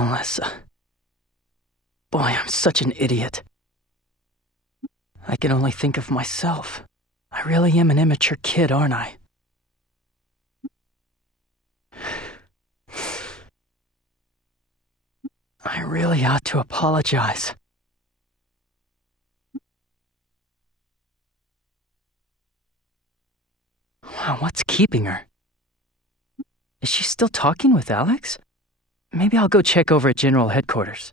Melissa. Boy, I'm such an idiot. I can only think of myself. I really am an immature kid, aren't I? I really ought to apologize. Wow, what's keeping her? Is she still talking with Alex? Maybe I'll go check over at General Headquarters.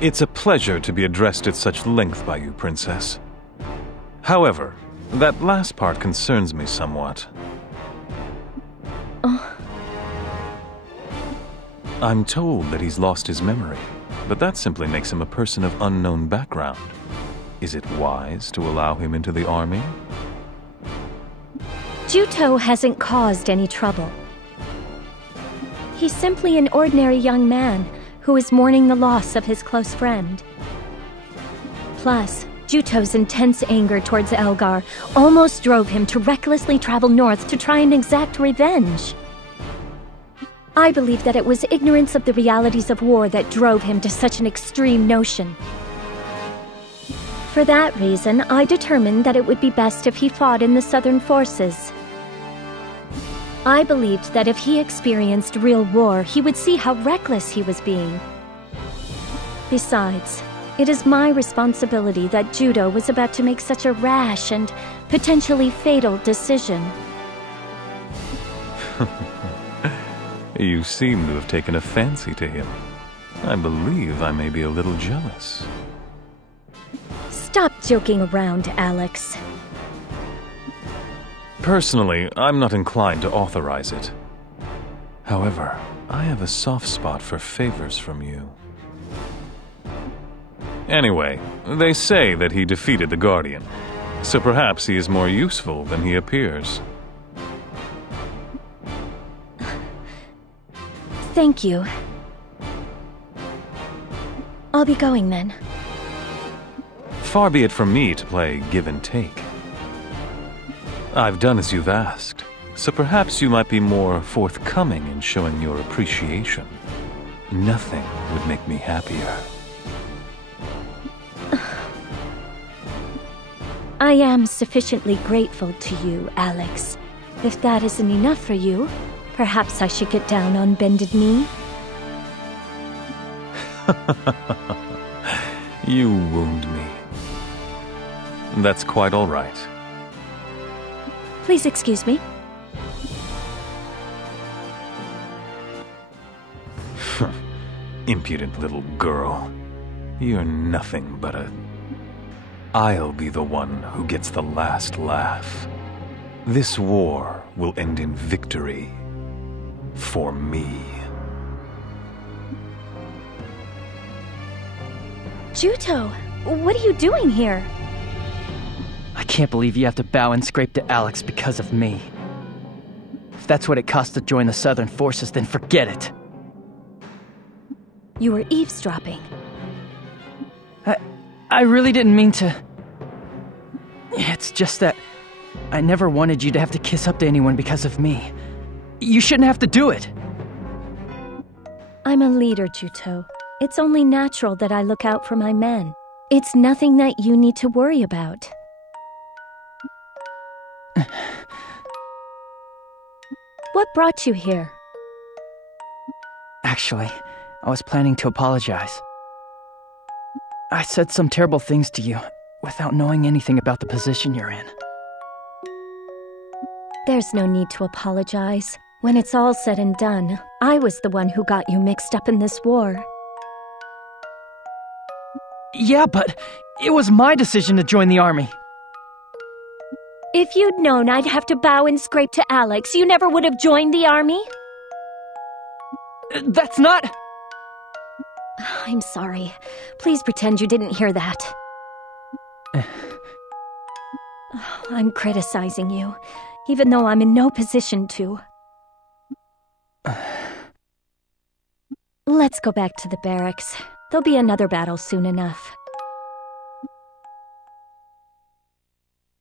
It's a pleasure to be addressed at such length by you, Princess. However, that last part concerns me somewhat. I'm told that he's lost his memory, but that simply makes him a person of unknown background. Is it wise to allow him into the army? Juto hasn't caused any trouble. He's simply an ordinary young man who is mourning the loss of his close friend. Plus, Juto's intense anger towards Elgar almost drove him to recklessly travel north to try and exact revenge. I believe that it was ignorance of the realities of war that drove him to such an extreme notion. For that reason, I determined that it would be best if he fought in the Southern forces. I believed that if he experienced real war, he would see how reckless he was being. Besides, it is my responsibility that Judo was about to make such a rash and potentially fatal decision. You seem to have taken a fancy to him. I believe I may be a little jealous. Stop joking around, Alex. Personally, I'm not inclined to authorize it. However, I have a soft spot for favors from you. Anyway, they say that he defeated the Guardian, so perhaps he is more useful than he appears. Thank you. I'll be going then. Far be it from me to play give and take. I've done as you've asked, so perhaps you might be more forthcoming in showing your appreciation. Nothing would make me happier. I am sufficiently grateful to you, Alex. If that isn't enough for you, perhaps I should get down on bended knee? You wound me. That's quite all right. Please excuse me. Impudent little girl. You're nothing but a... I'll be the one who gets the last laugh. This war will end in victory. For me. Juto, what are you doing here? I can't believe you have to bow and scrape to Alex because of me. If that's what it costs to join the Southern forces, then forget it. You were eavesdropping. I really didn't mean to... It's just that I never wanted you to have to kiss up to anyone because of me. You shouldn't have to do it. I'm a leader, Juto. It's only natural that I look out for my men. It's nothing that you need to worry about. What brought you here? Actually, I was planning to apologize. I said some terrible things to you without knowing anything about the position you're in. There's no need to apologize. When it's all said and done, I was the one who got you mixed up in this war. Yeah, but it was my decision to join the army. If you'd known I'd have to bow and scrape to Alex, you never would have joined the army? That's not... I'm sorry. Please pretend you didn't hear that. I'm criticizing you, even though I'm in no position to. Let's go back to the barracks. There'll be another battle soon enough.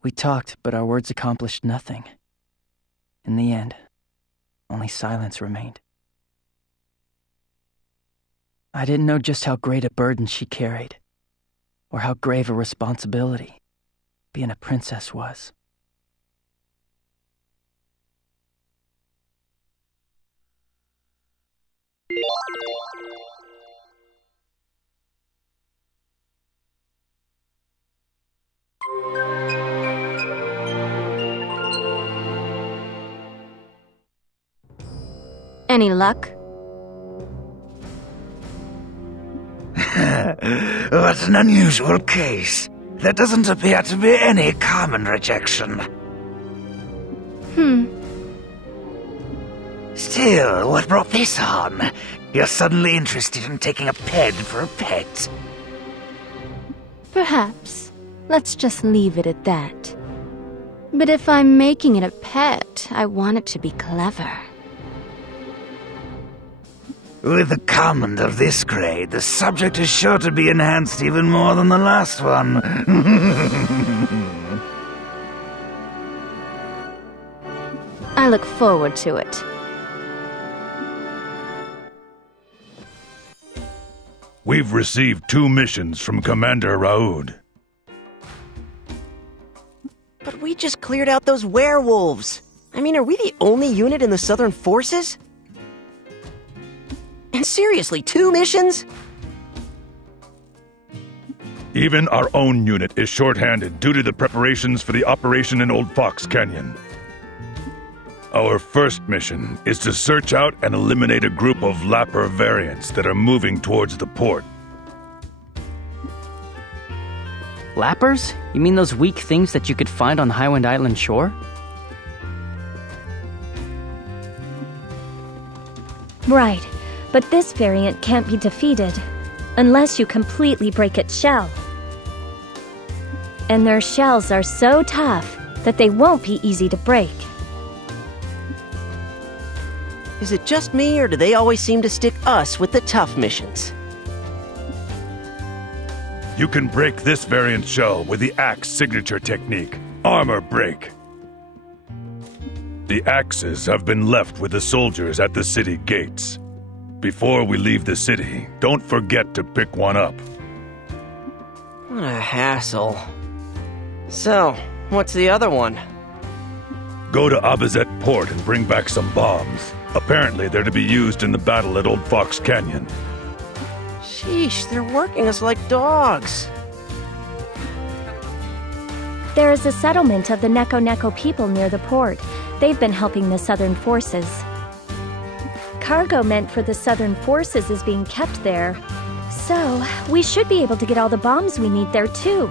We talked, but our words accomplished nothing. In the end, only silence remained. I didn't know just how great a burden she carried, or how grave a responsibility being a princess was. Any luck? What an unusual case. There doesn't appear to be any common rejection. Still, what brought this on? You're suddenly interested in taking a ped for a pet. Perhaps. Let's just leave it at that. But if I'm making it a pet, I want it to be clever. With a comment of this grade, the subject is sure to be enhanced even more than the last one. I look forward to it. We've received 2 missions from Commander Raoud. But we just cleared out those werewolves. I mean, are we the only unit in the Southern Forces? And seriously, 2 missions? Even our own unit is shorthanded due to the preparations for the operation in Old Fox Canyon. Our first mission is to search out and eliminate a group of Lapper variants that are moving towards the port. Lappers? You mean those weak things that you could find on Highwind Island shore? Right, but this variant can't be defeated unless you completely break its shell. And their shells are so tough that they won't be easy to break. Is it just me, or do they always seem to stick us with the tough missions? You can break this variant shell with the axe signature technique, Armor Break. The axes have been left with the soldiers at the city gates. Before we leave the city, don't forget to pick one up. What a hassle. So, what's the other one? Go to Abazet Port and bring back some bombs. Apparently, they're to be used in the battle at Old Fox Canyon. Sheesh, they're working us like dogs. There is a settlement of the Neko people near the port. They've been helping the Southern Forces. Cargo meant for the Southern Forces is being kept there. So, we should be able to get all the bombs we need there too.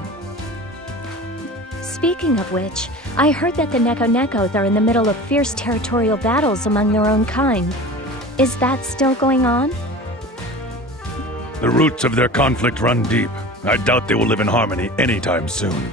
Speaking of which, I heard that the Nekos are in the middle of fierce territorial battles among their own kind. Is that still going on? The roots of their conflict run deep. I doubt they will live in harmony anytime soon.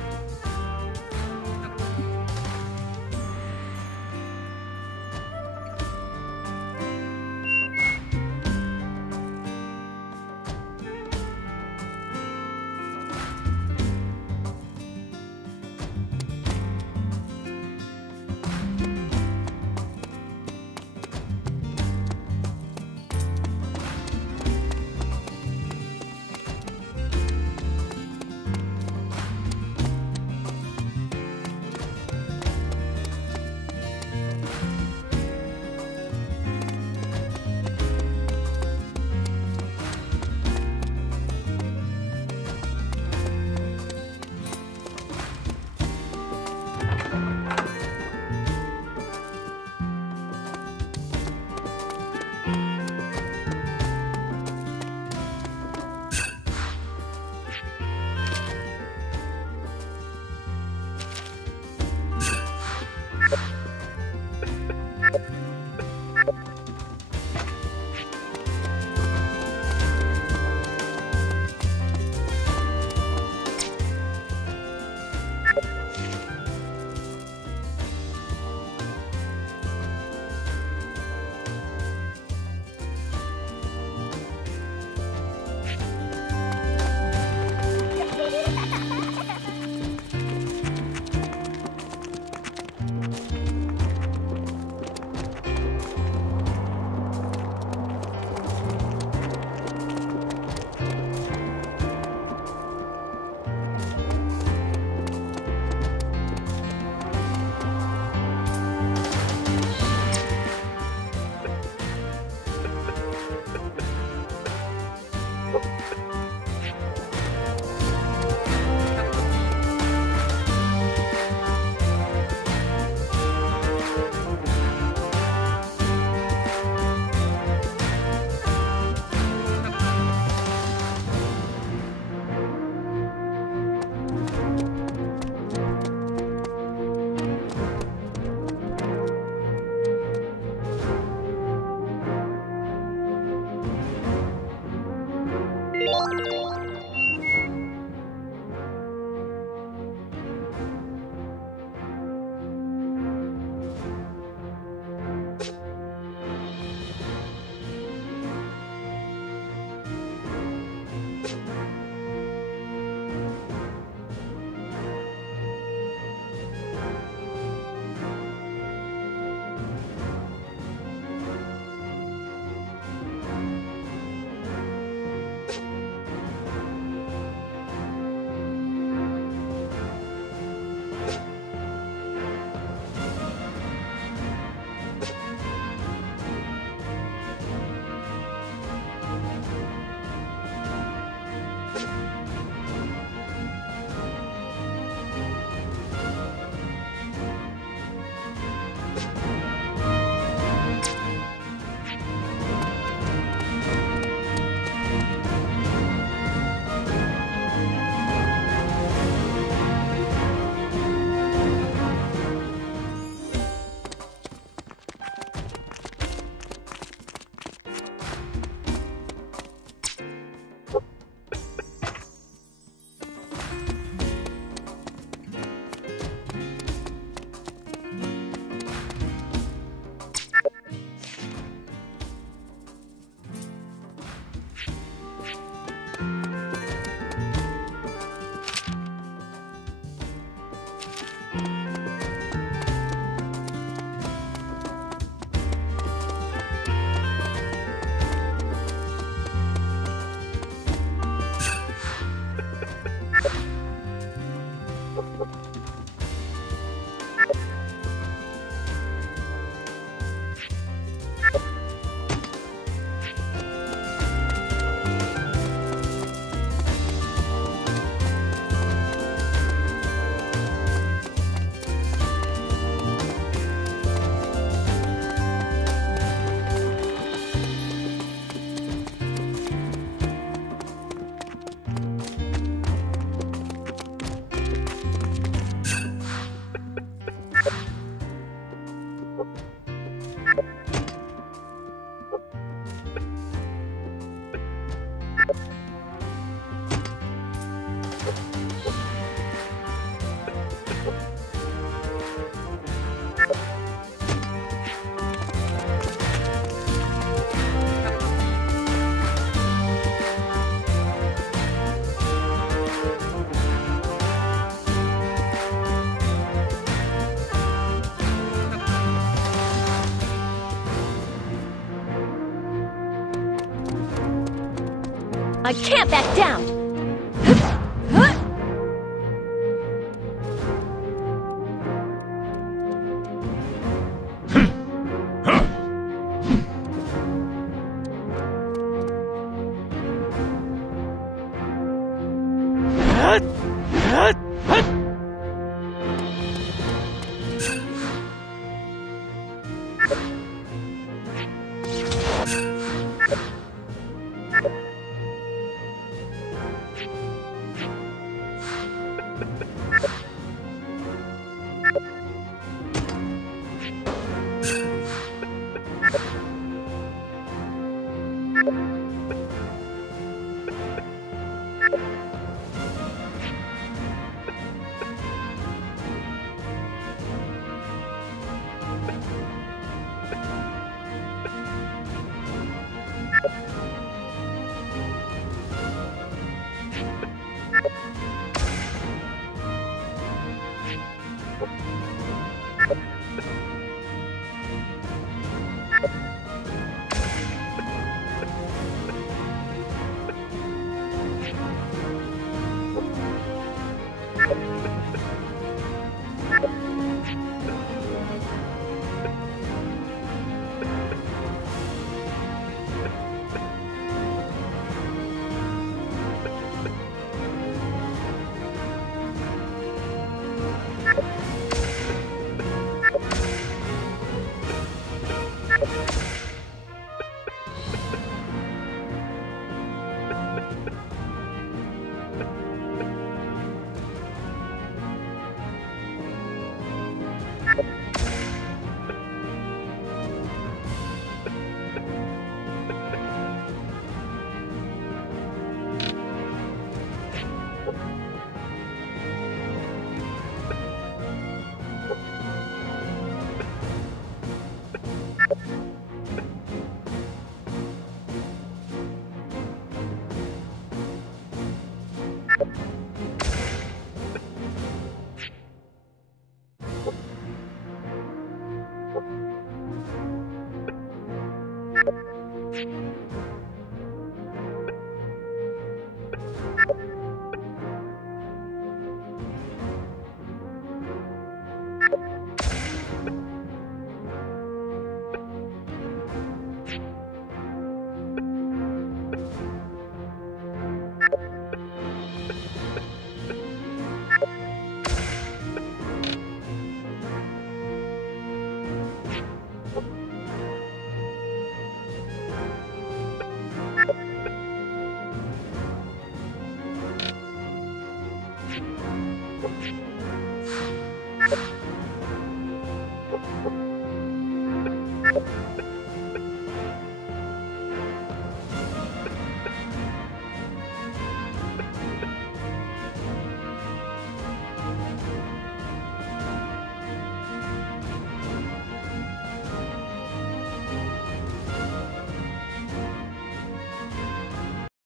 I can't back down!